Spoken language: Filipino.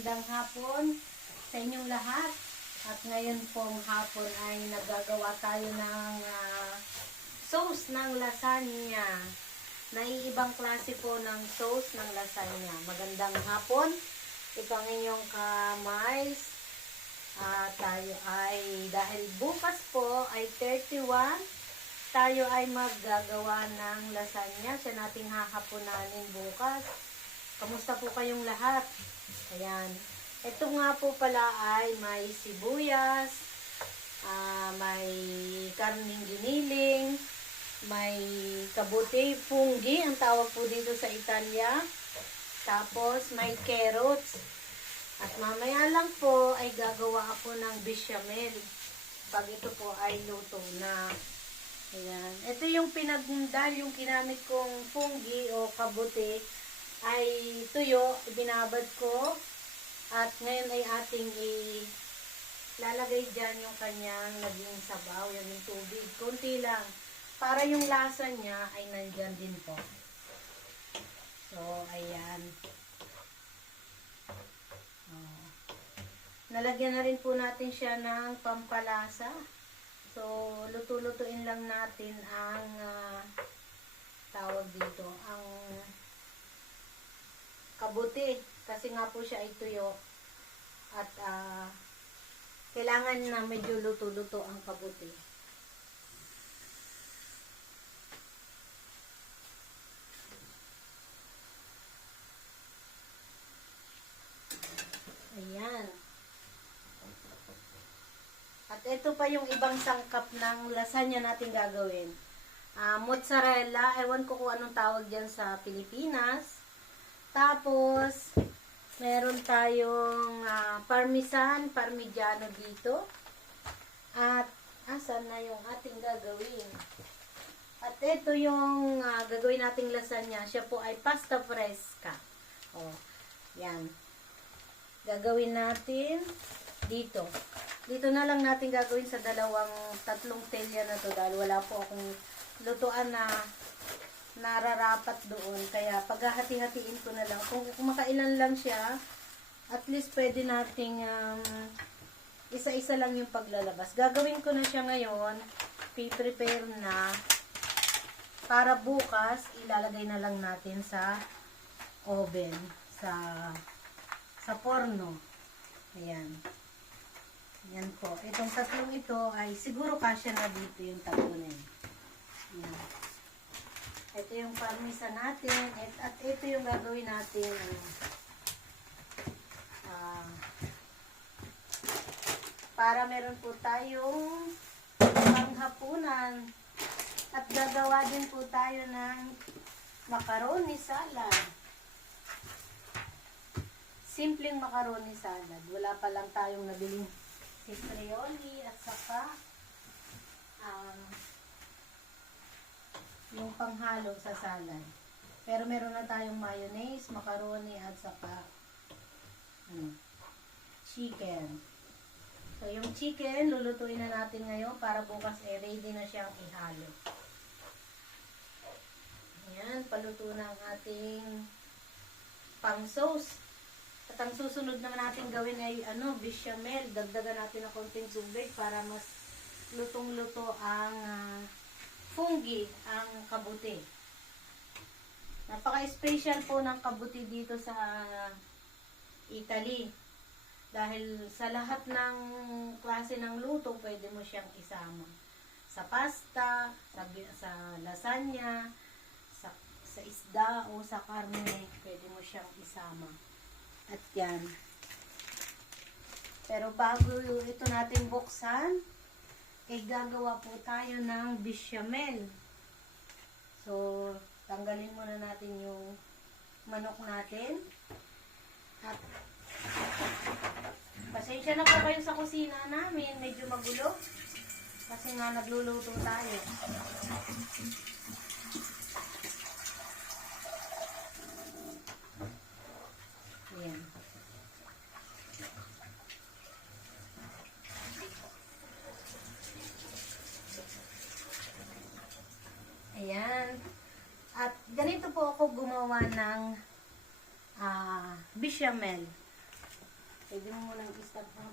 magandang hapon sa inyong lahat. At ngayon pong hapon ay nagagawa tayo ng sauce ng lasagna. Naiibang klase po ng sauce ng lasagna. Magandang hapon. Ito ang inyong kamays. Tayo ay, dahil bukas po ay 31, tayo ay maggagawa ng lasagna. Siya nating hahapunanin bukas. Kamusta po kayong lahat? Ayan. Ito nga po pala ay may sibuyas, may karning giniling, may kabuti, punggi, ang tawag po dito sa Italia. Tapos may carrots. At mamaya lang po ay gagawa ako ng bechamel. Pag ito po ay luto na. Ayan. Ito yung pinagmundal, yung kinamit kong punggi o kabuti ay tuyo, binabad ko. At ngayon ay ating ilalagay dyan yung kanyang naging sabaw, yung tubig. Kunti lang. Para yung lasa niya ay nandyan din po. So, ayan. Oh. Nalagyan na rin po natin siya ng pampalasa. So, luto-lutuin lang natin ang tawag dito, ang kabuti. Kasi nga po siya ay tuyo. At kailangan na medyo luto-luto ang kabuti. Ayan. At ito pa yung ibang sangkap ng lasagna natin gagawin. Mozzarella. Ewan ko kung anong tawag dyan sa Pilipinas. Tapos, meron tayong parmigiano dito. At, asan na yung ating gagawin? At ito yung gagawin nating lasagna. Siya po ay pasta fresca. O, yan. Gagawin natin dito. Dito na lang natin gagawin sa tatlong telya na to dahil wala po akong lutuan na nararapat doon. Kaya paghahati-hatiin ko na lang. Kung makailan lang siya, at least pwede nating isa-isa lang yung paglalabas. Gagawin ko na siya ngayon. Pre-prepare na. Para bukas, ilalagay na lang natin sa oven. Sa porno. Ayan. Ayan po. Itong tatlong ito ay siguro kasya na dito yung tatlo na yun. Ayan. Ito yung parmesan natin. At ito yung gagawin natin para meron po tayong panghapunan. At gagawa din po tayo ng macaroni salad. Simpleng macaroni salad. Wala pa lang tayong nabiling citrioli at saka yung panghalo sa salad. Pero meron na tayong mayonnaise, macaroni at saka chicken. So yung chicken, lulutuin na natin ngayon para bukas ready na siyang ihalo. Ayan, paluto na ang ating pang sauce. At ang susunod naman natin gawin ay bechamel. Dagdagan natin ng konting tubig para mas lutong-luto ang fungi, ang kabuti. Napaka-special po ng kabuti dito sa Italy. Dahil sa lahat ng klase ng luto, pwede mo siyang isama. Sa pasta, sa lasagna, sa isda o sa karne, pwede mo siyang isama. At yan. Pero bago ito natin buksan, gagawa po tayo ng bechamel. So, tanggalin muna natin yung manok natin. At pasensya na po kayo sa kusina namin. Medyo magulo. Kasi nga nagluluto tayo. Ayan. Ayan. At ganito po ako gumawa ng bechamel. Pwede mo munang i-stop ha.